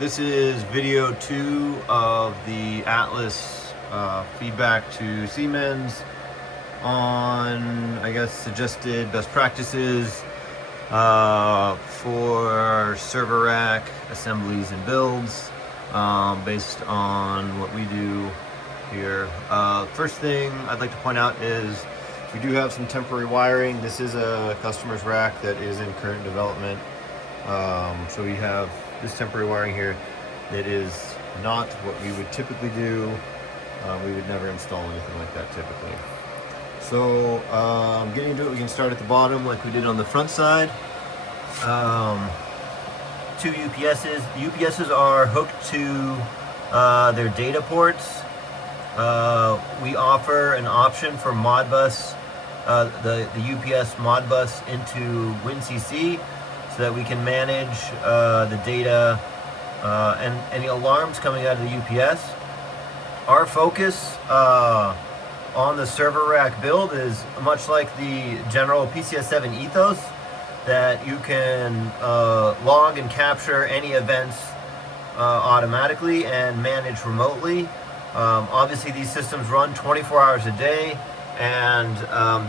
This is video 2 of the Atlas feedback to Siemens on, I guess, suggested best practices for server rack assemblies and builds based on what we do here. First thing I'd like to point out is we do have some temporary wiring. This is a customer's rack that is in current development. So we have this temporary wiring here that is not what we would typically do. We would never install anything like that typically. So getting into it, we can start at the bottom like we did on the front side. Two UPSs. The UPSs are hooked to their data ports. We offer an option for Modbus, the UPS Modbus into WinCC, so that we can manage the data and any alarms coming out of the UPS. Our focus on the server rack build is much like the general PCS7 ethos, that you can log and capture any events automatically and manage remotely. Obviously these systems run 24 hours a day, and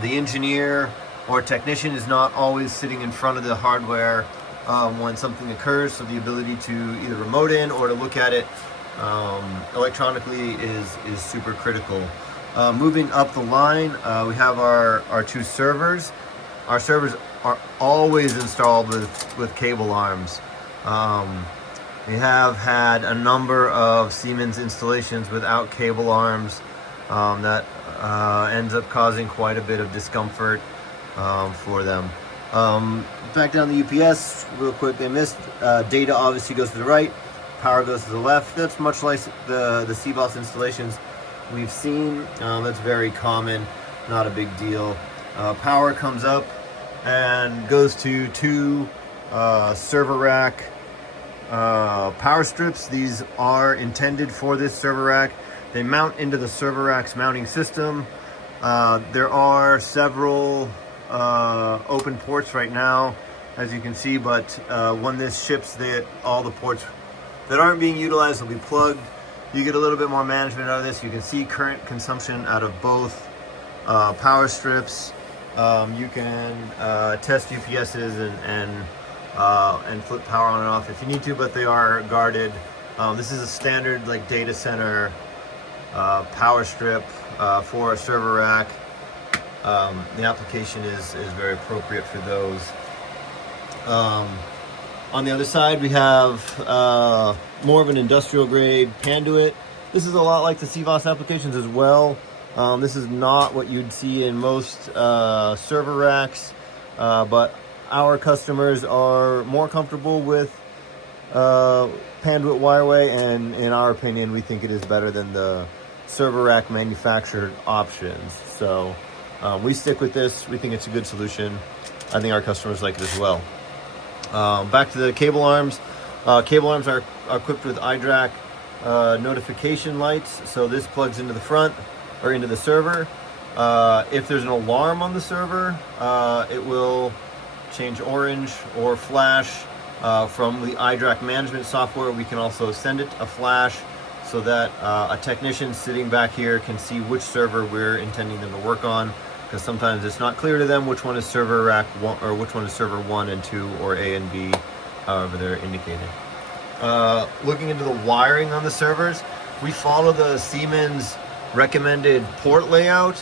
the engineer or technician is not always sitting in front of the hardware when something occurs, so the ability to either remote in or to look at it electronically is super critical. Moving up the line, we have our two servers. Our servers are always installed with cable arms. We have had a number of Siemens installations without cable arms that ends up causing quite a bit of discomfort for them. Back down the UPS, real quick, they missed. Data obviously goes to the right, power goes to the left. That's much like the CBOS installations we've seen. That's very common, not a big deal. Power comes up and goes to two server rack power strips. These are intended for this server rack. They mount into the server rack's mounting system. There are several open ports right now, as you can see, but when this ships, all the ports that aren't being utilized will be plugged. You get a little bit more management out of this. You can see current consumption out of both power strips. You can test UPSs and flip power on and off if you need to, but they are guarded. This is a standard like data center power strip for a server rack. The application is very appropriate for those. On the other side, we have more of an industrial grade Panduit. This is a lot like the CVOS applications as well. This is not what you'd see in most server racks, but our customers are more comfortable with Panduit Wireway, and in our opinion, we think it is better than the server rack manufactured options. So we stick with this. We think it's a good solution. I think our customers like it as well. Back to the cable arms. Cable arms are equipped with iDRAC notification lights. So this plugs into the front or into the server. If there's an alarm on the server, it will change orange or flash. From the iDRAC management software, we can also send it a flash so that a technician sitting back here can see which server we're intending them to work on, because sometimes it's not clear to them which one is server rack 1 or which one is server 1 and 2 or A and B, however they're indicated. Looking into the wiring on the servers, we follow the Siemens recommended port layout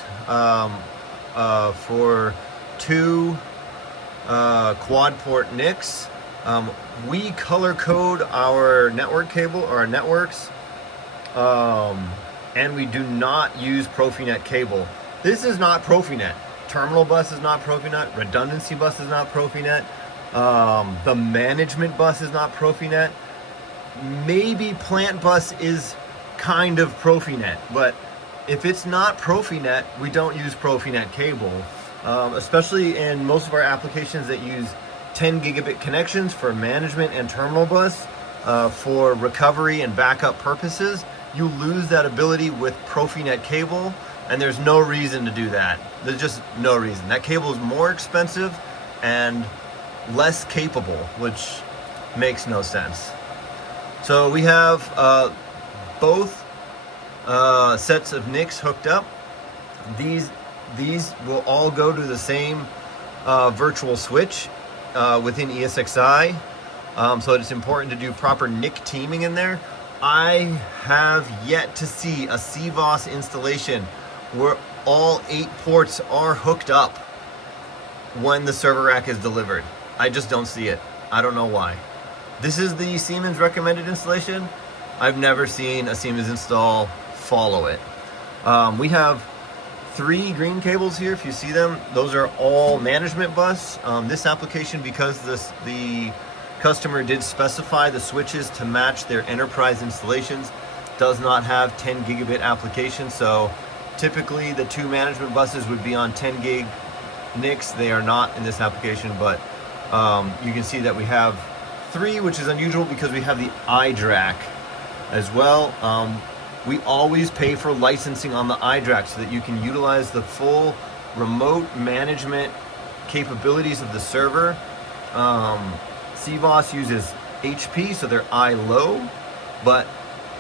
for two quad port NICs. We color code our network cable or our networks, and we do not use Profinet cable. This is not Profinet. Terminal bus is not Profinet. Redundancy bus is not Profinet. The management bus is not Profinet. Maybe plant bus is kind of Profinet, but if it's not Profinet, we don't use Profinet cable, especially in most of our applications that use 10 gigabit connections for management and terminal bus. For recovery and backup purposes, you lose that ability with Profinet cable, and there's no reason to do that. There's just no reason. That cable is more expensive and less capable, which makes no sense. So we have both sets of NICs hooked up. These will all go to the same virtual switch within ESXi. So it's important to do proper NIC teaming in there. I have yet to see a CVOS installation where all 8 ports are hooked up when the server rack is delivered. I just don't see it. I don't know why. This is the Siemens recommended installation. I've never seen a Siemens install follow it. We have 3 green cables here, if you see them. Those are all management bus. This application, because the customer did specify the switches to match their enterprise installations, does not have 10 gigabit application. So typically the 2 management buses would be on 10 gig NICs. They are not in this application, but you can see that we have 3, which is unusual because we have the iDRAC as well. We always pay for licensing on the iDRAC so that you can utilize the full remote management capabilities of the server. CVOS uses HP, so they're I-low, but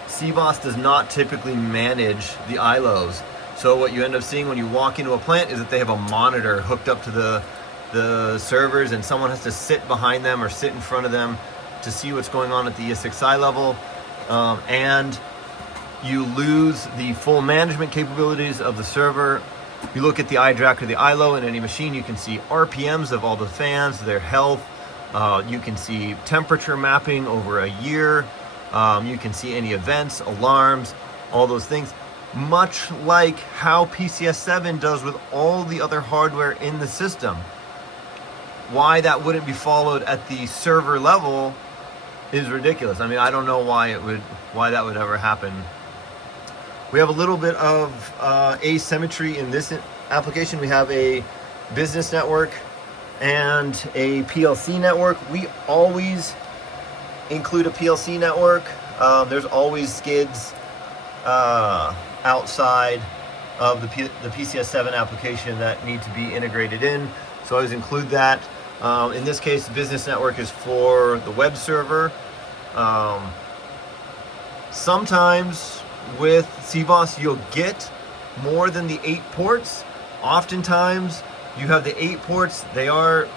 CVOS does not typically manage the I-lows. So what you end up seeing when you walk into a plant is that they have a monitor hooked up to the servers, and someone has to sit behind them or sit in front of them to see what's going on at the ESXi level. And you lose the full management capabilities of the server. You look at the iDRAC or the I-low in any machine, you can see RPMs of all the fans, their health. You can see temperature mapping over a year. You can see any events, alarms, all those things. Much like how PCS7 does with all the other hardware in the system. Why that wouldn't be followed at the server level is ridiculous. I mean, I don't know why that would ever happen. We have a little bit of asymmetry in this application. We have a business network and a PLC network. We always include a PLC network. There's always skids outside of the PCS7 application that need to be integrated in. So I always include that. In this case, the business network is for the web server. Sometimes with CVOS, you'll get more than the 8 ports. Oftentimes, you have the 8 ports, they are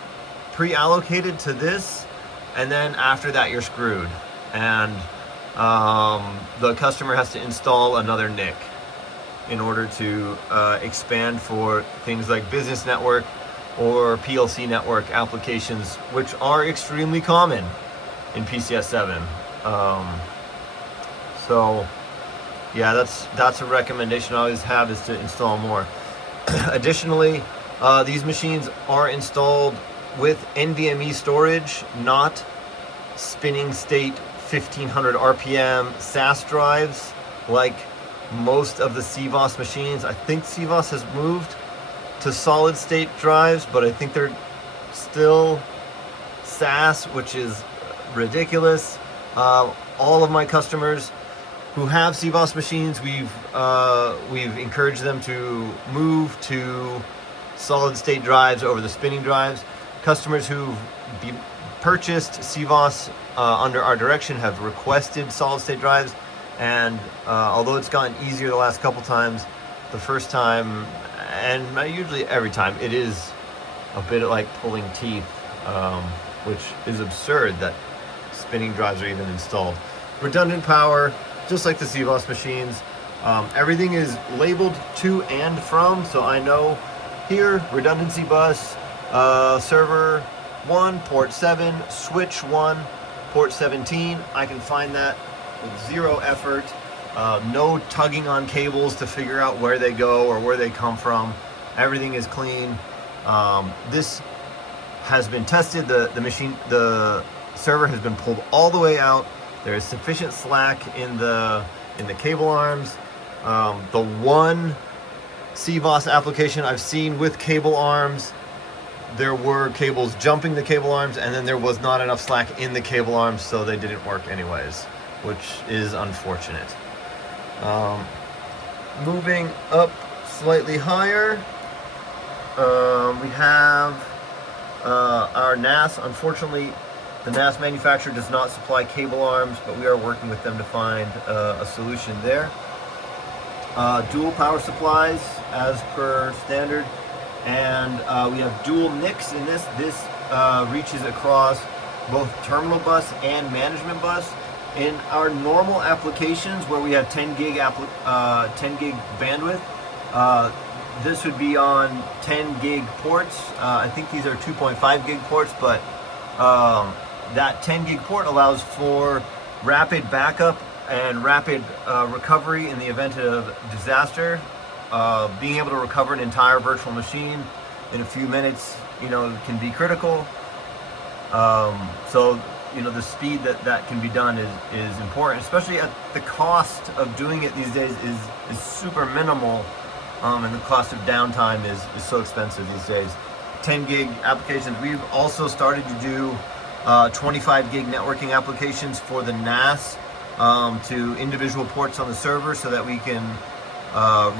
pre-allocated to this, and then after that, you're screwed. And the customer has to install another NIC in order to expand for things like business network or PLC network applications, which are extremely common in PCS7. So yeah, that's a recommendation I always have, is to install more. Additionally, these machines are installed with NVMe storage, not spinning state 1500 RPM SAS drives like most of the CVOS machines. I think CVOS has moved to solid state drives, but I think they're still SAS, which is ridiculous. All of my customers who have CVOS machines, we've encouraged them to move to solid state drives over the spinning drives. Customers who've purchased CVOS under our direction have requested solid state drives, and although it's gotten easier the last couple times, the first time, and usually every time, it is a bit like pulling teeth, which is absurd that spinning drives are even installed. Redundant power, just like the CVOS machines. Everything is labeled to and from, so I know here, redundancy bus, server 1, port 7, switch 1, port 17. I can find that with zero effort. No tugging on cables to figure out where they go or where they come from. Everything is clean. This has been tested. The server has been pulled all the way out. There is sufficient slack in the cable arms. The one CVOS application I've seen with cable arms, there were cables jumping the cable arms, and then there was not enough slack in the cable arms, so they didn't work anyways, which is unfortunate. Moving up slightly higher, we have our NAS. Unfortunately, The NAS manufacturer does not supply cable arms, but we are working with them to find a solution there. Dual power supplies as per standard, and we have dual NICs in this. This reaches across both terminal bus and management bus. In our normal applications where we have 10 gig bandwidth, this would be on 10 gig ports. I think these are 2.5 gig ports, but that 10 gig port allows for rapid backup and rapid recovery in the event of disaster. Being able to recover an entire virtual machine in a few minutes, can be critical. So the speed that can be done is important, especially at the cost of doing it these days is super minimal, and the cost of downtime is so expensive these days. 10 gig applications. We've also started to do 25 gig networking applications for the NAS to individual ports on the server, so that we can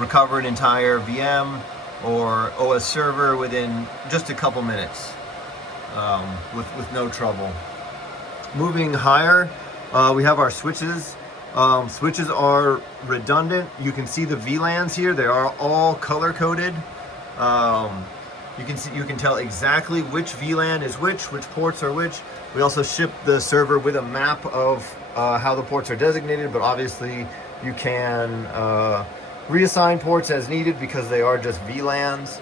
recover an entire VM or OS server within just a couple minutes with no trouble. Moving higher, we have our switches. Switches are redundant. You can see the VLANs here. They are all color coded. You can tell exactly which VLAN is which ports are which. We also ship the server with a map of how the ports are designated, but obviously you can reassign ports as needed because they are just VLANs.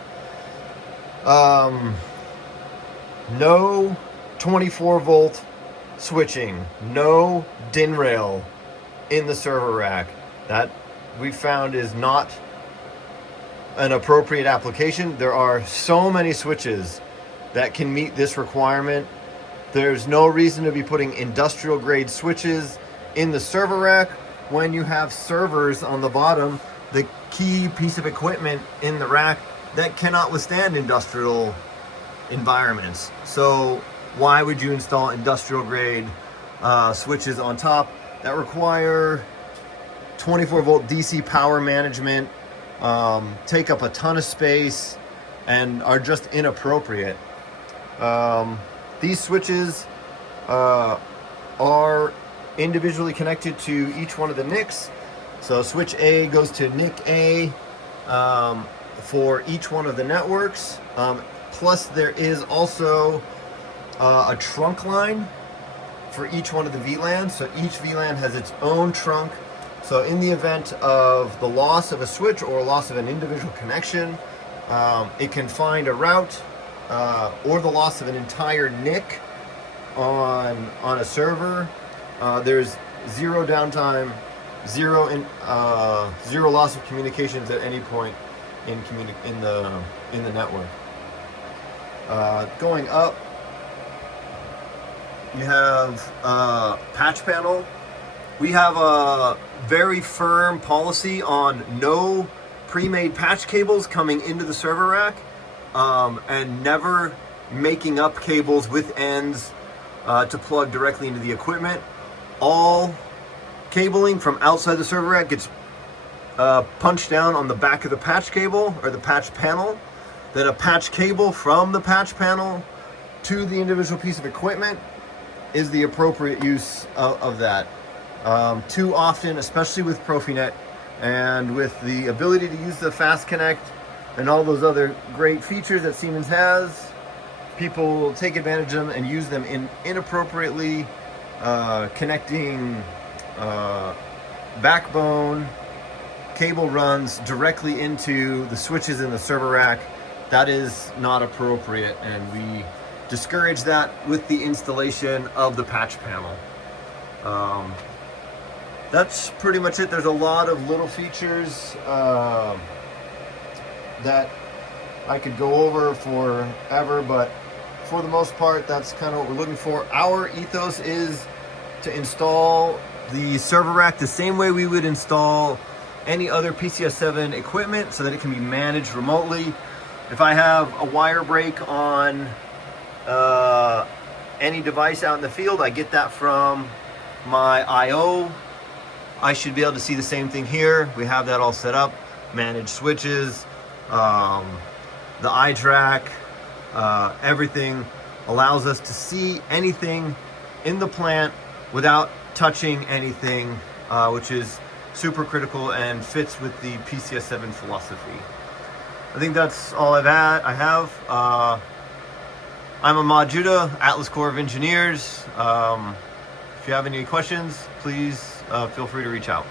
No 24 volt switching, no DIN rail in the server rack. That we found is not an appropriate application. There are so many switches that can meet this requirement. There's no reason to be putting industrial grade switches in the server rack when you have servers on the bottom, the key piece of equipment in the rack that cannot withstand industrial environments. So why would you install industrial grade switches on top that require 24 volt DC power management, take up a ton of space, and are just inappropriate? These switches are individually connected to each one of the NICs. So switch A goes to NIC A for each one of the networks. Plus there is also a trunk line for each one of the VLANs. So each VLAN has its own trunk. So in the event of the loss of a switch or loss of an individual connection, it can find a route, or the loss of an entire NIC on a server. There's zero downtime, zero loss of communications at any point in the network. Going up, you have patch panel. We have a very firm policy on no pre-made patch cables coming into the server rack, and never making up cables with ends to plug directly into the equipment. All cabling from outside the server rack gets punched down on the back of the patch cable or the patch panel. Then a patch cable from the patch panel to the individual piece of equipment is the appropriate use of that. Too often, especially with Profinet and with the ability to use the Fast Connect and all those other great features that Siemens has, people will take advantage of them and use them inappropriately, connecting backbone cable runs directly into the switches in the server rack. That is not appropriate, and we discourage that with the installation of the patch panel. That's pretty much it. There's a lot of little features that I could go over forever, but for the most part, that's kind of what we're looking for. Our ethos is to install the server rack the same way we would install any other PCS7 equipment, so that it can be managed remotely. If I have a wire break on any device out in the field, I get that from my I/O. I should be able to see the same thing here. We have that all set up. Managed switches, the eye track, everything allows us to see anything in the plant without touching anything, which is super critical and fits with the PCS7 philosophy. I think that's all I have. I'm Ahmad Judah, Atlas Corps of Engineers. If you have any questions, please feel free to reach out.